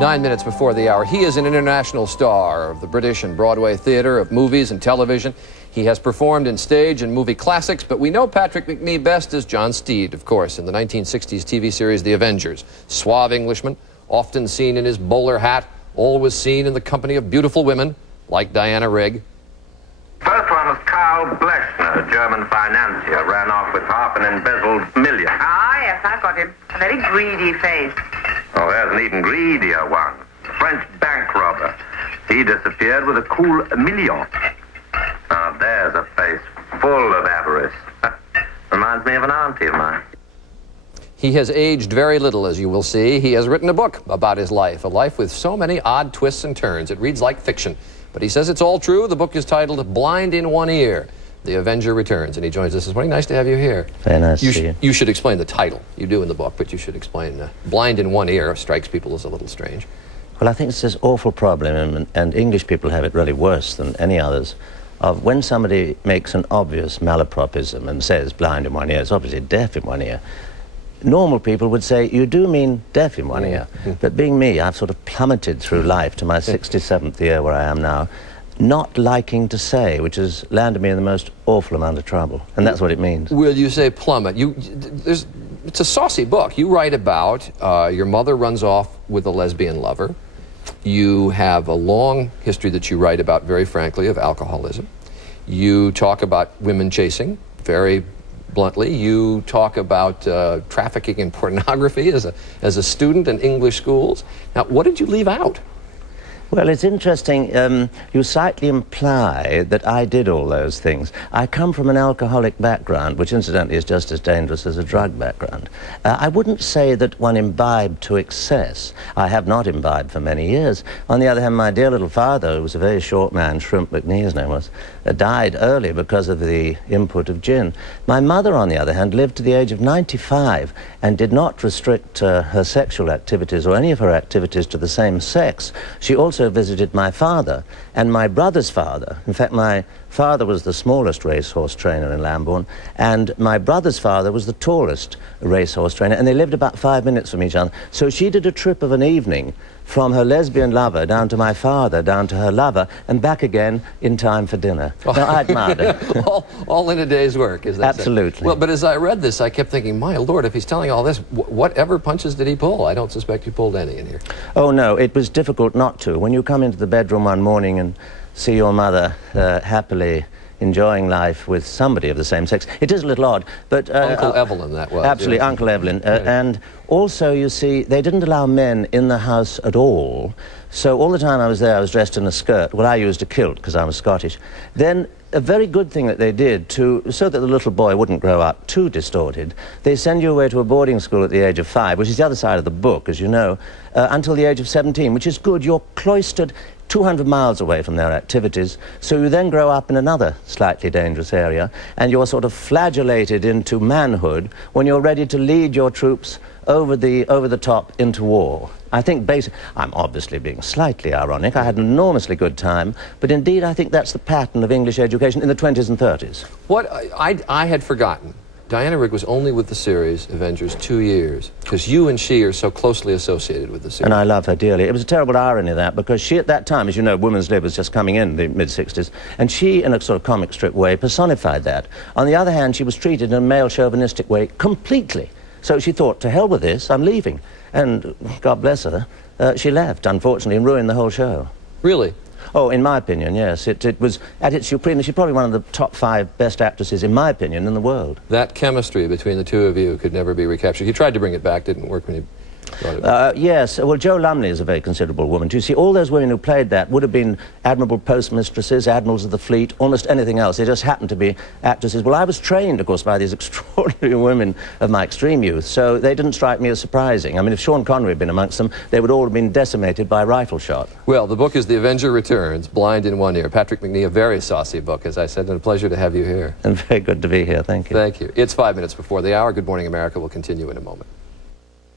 Nine minutes before the hour. He is an international star of the British and Broadway theater, of movies and television. He has performed in stage and movie classics, but we know Patrick MacNee best as John Steed, of course, in the 1960s TV series The Avengers. Suave Englishman, often seen in his bowler hat, always seen in the company of beautiful women, like Diana Rigg. First one was Karl Blechner, a German financier, ran off with half an embezzled million. Ah, yes, I've got him. A very greedy face. Oh, there's an even greedier one. A French bank robber. He disappeared with a cool million. Now, there's a face full of avarice. Reminds me of an auntie of mine. He has aged very little, as you will see. He has written a book about his life, a life with so many odd twists and turns. It reads like fiction. But he says it's all true. The book is titled Blind in One Ear. The Avenger Returns, and he joins us this morning. Nice to have you here. Very nice to see you. You should explain the title. You do in the book, but you should explain. Blind in One Ear strikes people as a little strange. Well, I think it's this awful problem, and English people have it really worse than any others, of when somebody makes an obvious malapropism and says blind in one ear, it's obviously deaf in one ear. Normal people would say, you do mean deaf in one ear. But being me, I've sort of plummeted through life to my 67th year where I am now, not liking to say, which has landed me in the most awful amount of trouble. And that's what it means. Will you say plummet? It's a saucy book. You write about your mother runs off with a lesbian lover. You have a long history that you write about, very frankly, of alcoholism. You talk about women chasing, very bluntly. You talk about trafficking in pornography as a student in English schools. Now, what did you leave out? Well, it's interesting. You slightly imply that I did all those things. I come from an alcoholic background, which incidentally is just as dangerous as a drug background. I wouldn't say that one imbibed to excess. I have not imbibed for many years. On the other hand, my dear little father, who was a very short man, Shrimp MacNee his name was, died early because of the input of gin. My mother, on the other hand, lived to the age of 95 and did not restrict her sexual activities or any of her activities to the same sex. She also visited my father and my brother's father. In fact, my father was the smallest racehorse trainer in Lambourne, and my brother's father was the tallest racehorse trainer, and they lived about 5 minutes from each other. So she did a trip of an evening from her lesbian lover down to my father, down to her lover, and back again in time for dinner. Now, I admired her. all in a day's work, is that Absolutely. Well, but as I read this, I kept thinking, my Lord, if he's telling all this, whatever punches did he pull? I don't suspect he pulled any in here. Oh, no, it was difficult not to. When you come into the bedroom one morning and see your mother happily enjoying life with somebody of the same sex, it is a little odd, but... Uncle Evelyn, that was. Absolutely, yeah. Uncle Evelyn. And also, you see, they didn't allow men in the house at all, so all the time I was there, I was dressed in a skirt. Well, I used a kilt, because I was Scottish. Then, a very good thing that they did, so that the little boy wouldn't grow up too distorted, they send you away to a boarding school at the age of 5, which is the other side of the book, as you know, until the age of 17, which is good. You're cloistered 200 miles away from their activities, so you then grow up in another slightly dangerous area, and you're sort of flagellated into manhood when you're ready to lead your troops over the top into war. I think I'm obviously being slightly ironic. I had an enormously good time, but indeed I think that's the pattern of English education in the 20s and 30s. What I had forgotten, Diana Rigg was only with the series Avengers 2 years, because you and she are so closely associated with the series. And I love her dearly. It was a terrible irony, that, because she at that time, as you know, Woman's Lib was just coming in the mid-60s, and she, in a sort of comic strip way, personified that. On the other hand, she was treated in a male chauvinistic way completely. So she thought, to hell with this, I'm leaving. And, God bless her, she left, unfortunately, and ruined the whole show. Really? Oh, in my opinion, yes. It was at its supreme. She's probably one of the top 5 best actresses, in my opinion, in the world. That chemistry between the two of you could never be recaptured. You tried to bring it back, didn't work when you brought it back. Yes. Well, Jo Lumley is a very considerable woman. Do you see, all those women who played that would have been admirable postmistresses, admirals of the fleet, almost anything else. They just happened to be actresses. Well, I was trained, of course, by these extraordinary women of my extreme youth, so they didn't strike me as surprising. I mean, if Sean Connery had been amongst them, they would all have been decimated by rifle shot. Well, the book is The Avenger Returns, Blind in One Ear. Patrick MacNee, a very saucy book, as I said, and a pleasure to have you here. And very good to be here. Thank you. Thank you. It's 5 minutes before the hour. Good Morning America will continue in a moment.